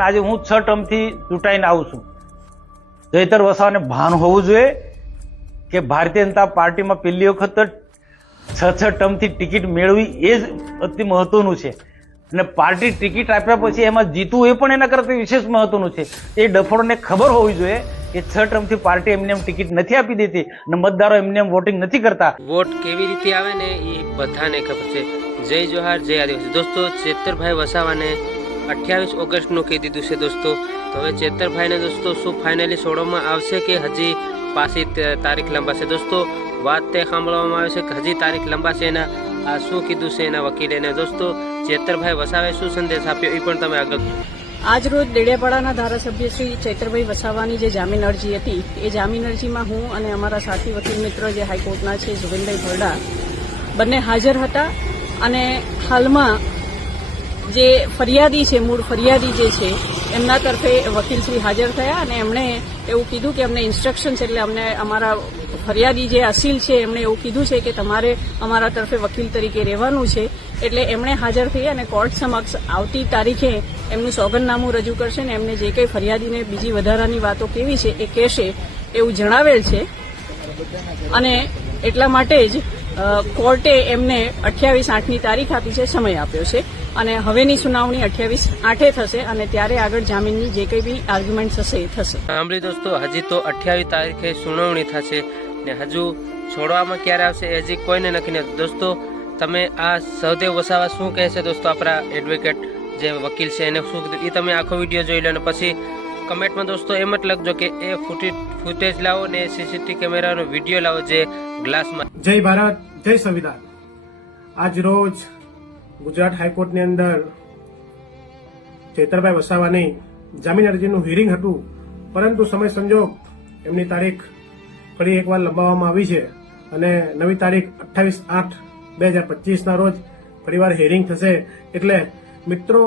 અને આજે હું છ ટર્મથી ચૂંટાઈને આવું છું. જયતર વસાવાને ભાન હોવું જોઈએ કે ભારતીય જનતા પાર્ટીમાં પહેલી વખત છ છ ટર્મથી ટિકિટ મેળવી એ જ અતિ મહત્વનું છે. અને પાર્ટી ટિકિટ આપ્યા પછી એમાં જીતવું એ પણ એના કરતાં વિશેષ મહત્વનું છે. એ ડફોડને ખબર હોવી જોઈએ કે છ ટર્મથી પાર્ટી એમને એમ ટિકિટ નથી આપી દેતી અને મતદારો એમને એમ વોટિંગ નથી કરતા. વોટ કેવી રીતે આવે ને એ બધાને ખબર છે. જય જોહાર, જય આદિવાસી. દોસ્તો, ચેતરભાઈ વસાવાને અઠ્યાવીસ ઓગસ્ટનું કહી દીધું છે દોસ્તો. તો હવે ચેતરભાઈને દોસ્તો, શું ફાઇનલી છોડવામાં આવશે કે હજી પાછી તારીખ લંબાશે? દોસ્તો, વાત તે સાંભળવામાં આવે છે કે હજી તારીખ લંબાશે એના. આ શું કીધું છે એના વકીલે દોસ્તો, ચેતરભાઈ વસાવે શું સંદેશ આપ્યો? એ પણ તમે આગળ આજરોજ ડેડિયાપાડાના ધારાસભ્ય શ્રી ચૈત્રભાઈ વસાવાની જે જામીન અરજી હતી, એ જામીન અરજીમાં હું અને અમારા સાથી વકીલ મિત્ર જે હાઈકોર્ટના છે જુગનભાઈ ભરડા, બંને હાજર હતા અને હાલમાં જે ફરિયાદી છે, મૂળ ફરિયાદી જે છે, એમના તરફે વકીલશ્રી હાજર થયા અને એમણે એવું કીધું કે અમને ઇન્સ્ટ્રક્શન એટલે અમને અમારા ફરિયાદી જે અસીલ છે, એમણે એવું કીધું છે કે તમારે અમારા તરફે વકીલ તરીકે રહેવાનું છે. એટલે એમણે હાજર થઈ અને કોર્ટ સમક્ષ આવતી તારીખે એમનું સોગંદનામું રજૂ કરશે ને એમને જે કંઈ ફરિયાદીને બીજી વધારાની વાતો કેવી છે એ કહેશે એવું જણાવેલ છે. અને એટલા માટે જ કોર્ટે એમને અઠ્યાવીસ આઠની તારીખ આપી છે, સમય આપ્યો છે. અને હવેની સુનાવણી અઠ્યાવીસ આઠે થશે અને ત્યારે આગળ જામીનની જે કંઈ બી આર્ગ્યુમેન્ટ થશે એ થશે. સાંભળી દોસ્તો, હજી તો અઠ્યાવીસ તારીખે સુનાવણી થશે ને હજુ છોડવામાં ક્યારે આવશે હજી કોઈને નથી. દોસ્તો, તમે આ સહદેવ વસાવા શું કહે છે દોસ્તો આપણા એડવોકેટ જે વકીલ છે એને શું કીધું? એ તમે આખો વીડિયો જોઈ લો અને પછી કમેન્ટમાં દોસ્તો એમ જ લખજો કે એ ફૂટેજ ફૂટેજ લાવો ને સીસીટીવી કેમેરાનો વીડિયો લાવો જે ગ્લાસમાં. જય ભારત, જય સંવિધાન. આજ રોજ ગુજરાત હાઈકોર્ટની અંદર ચેતરભાઈ વસાવાની જામીન અરજીનું હિયરિંગ હતું. પરંતુ સમય સંજોગ એમની તારીખ ફરી એકવાર લંબાવવામાં આવી છે અને નવી તારીખ અઠ્ઠાવીસ આઠ બે હજાર પચીસના રોજ ફરીવાર હિયરિંગ થશે. એટલે મિત્રો,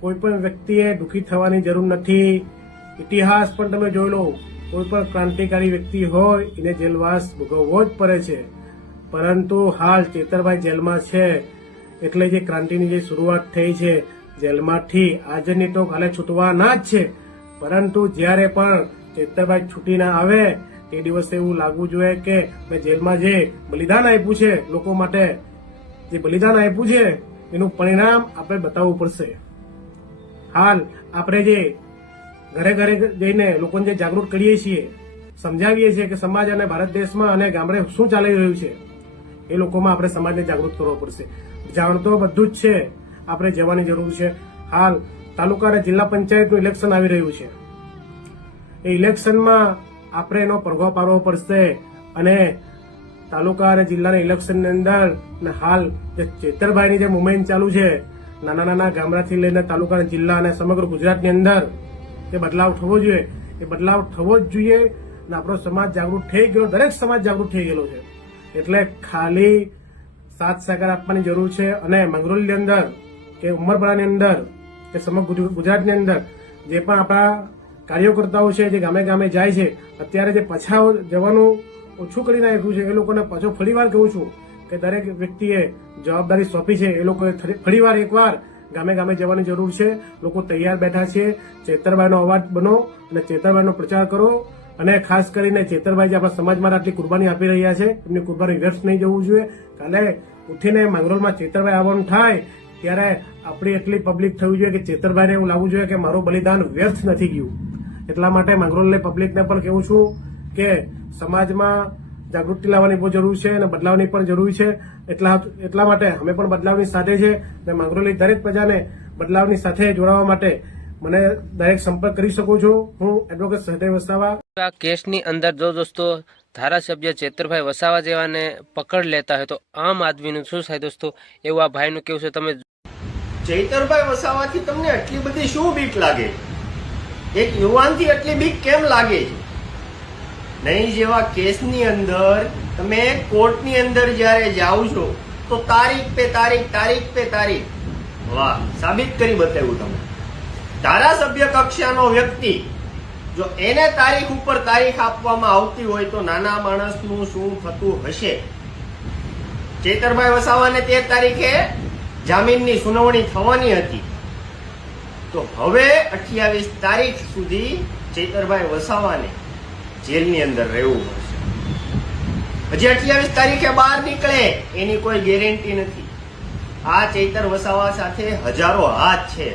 કોઈ પણ વ્યક્તિએ દુઃખી થવાની જરૂર નથી. ઇતિહાસ પણ તમે જોઈ લો, કોઈ પણ ક્રાંતિકારી વ્યક્તિ હોય, એને જેલવાસ ભોગવવો જ પડે છે. પરંતુ હાલ ચેતરભાઈ જેલમાં છે, એટલે જે ક્રાંતિની જે શરૂઆત થઈ છે, જેલમાંથી આજની તો કાલે છૂટવાના જ છે. પરંતુ જ્યારે પણ ચેતરભાઈ છૂટી ના આવે, તે દિવસે એવું લાગવું જોઈએ કે મેં જેલમાં જે બલિદાન આપ્યું છે લોકો માટે, જે બલિદાન આપ્યું છે, એનું પરિણામ આપણે બતાવવું પડશે. હાલ આપણે જે ઘરે ઘરે જઈને લોકોને જે જાગૃત કરીએ છીએ, સમજાવીએ છીએ કે સમાજ અને ભારત દેશમાં અને ગામડે શું ચાલી રહ્યું છે, એ લોકોમાં આપણે સમાજને જાગૃત કરવો પડશે. જાણતો બધું જ છે, આપણે જવાની જરૂર છે. હાલ તાલુકા અને જિલ્લા પંચાયતનું ઇલેક્શન આવી રહ્યું છે. એ ઇલેક્શનમાં આપણે એનો પ્રભાવ પાડવો પડશે અને તાલુકા અને જિલ્લાના ઇલેક્શનની અંદર ને હાલ જે ચેતરભાઈની જે મુવમેન્ટ ચાલુ છે, નાના નાના ગામડાથી લઈને તાલુકા અને જિલ્લા અને સમગ્ર ગુજરાતની અંદર જે બદલાવ થવો જોઈએ. એ બદલાવ થવો જ જોઈએ અને આપણો સમાજ જાગૃત થઈ ગયો. દરેક સમાજ જાગૃત થઈ ગયેલો છે. એટલે ખાલી સાથ સહકાર આપવાની જરૂર છે અને મંગરોલની અંદર કે ઉમરપાડાની અંદર કે સમગ્ર ગુજ- ગુજરાતની અંદર જે પણ આપણા કાર્યકર્તાઓ છે, જે ગામે ગામે જાય છે, અત્યારે જે પછાઓ જવાનું ઓછું કરી નાખ્યું છે, એ લોકોને પાછો ફરીવાર કહું છું કે દરેક વ્યક્તિએ જવાબદારી સોંપી છે. એ લોકોએ ફરી- ફરીવાર એકવાર ગામે ગામે જવાની જરૂર છે. લોકો તૈયાર બેઠા છે. ચેતરભાઈનો અવાજ બનો અને ચેતરભાઈનો પ્રચાર કરો. અને ખાસ કરીને ચેતરભાઈ જે આપણા સમાજ માટે આટલી કુરબાની આપી રહ્યા છે, એમની કુરબાની વ્યર્થ નહીં જવું જોઈએ. કાલે ઉઠીને માંગરોળમાં ચેતરભાઈ આવવાનું થાય, ત્યારે આપણી એટલી પબ્લિક થવી જોઈએ કે ચેતરભાઈને એવું લાવવું જોઈએ કે મારું બલિદાન વ્યર્થ નથી ગયું. એટલા માટે માંગરોળની પબ્લિકને પણ કહું છું કે સમાજમાં જાગૃતિ લાવવાની બહુ જરૂર છે અને બદલાવની પણ જરૂર છે. એટલા એટલા માટે અમે પણ બદલાવની સાથે છે. અને માંગરોલી દરેક પ્રજાને બદલાવની સાથે જોડાવા માટે મને દરેક સંપર્ક કરી શકું છું. હું એડવોકેટ સહદેવ વસાવા. આ કેસની અંદર જો દોસ્તો ધારાસભ્ય ચેતરભાઈ વસાવા જેવાને પકડ લેતા હોય તો આમ આદમીનું શું થાય દોસ્તો? એવું આ ભાઈનું કેવું છે? તમે ચૈતરભાઈ વસાવાથી તમને આટલી બધી શું બીક લાગે? એક યુવાનથી આટલી બીક કેમ લાગે છે? નહીં, જેવા કેસની અંદર તમે કોર્ટની અંદર જ્યારે જાઓ છો, તો તારીખ પે તારીખ તારીખ પે તારીખ. વાહ, સાબિત કરી બતાવ્યું તમે. ધારાસભ્ય કક્ષાનો વ્યક્તિ, જો એને તારીખ ઉપર તારીખ આપવામાં આવતી હોય તો નાના માણસનું શું થતું હશે? ચેતરભાઈ વસાવાને તેર તારીખે જામીનની સુનાવણી થવાની હતી. તો હવે અઠ્યાવીસ તારીખ સુધી ચેતરભાઈ વસાવાને જેલની અંદર રહેવું પડશે. હજી અઠ્યાવીસ તારીખે બહાર નીકળે, એની કોઈ ગેરંટી નથી. આ ચૈતર વસાવા સાથે હજારો હાથ છે.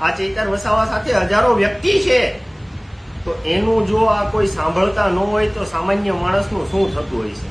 આ ચૈતર વસાવા સાથે હજારો વ્યક્તિ છે. તો એનું જો આ કોઈ સાંભળતા ન હોય તો સામાન્ય માણસનું શું થતું હોય છે?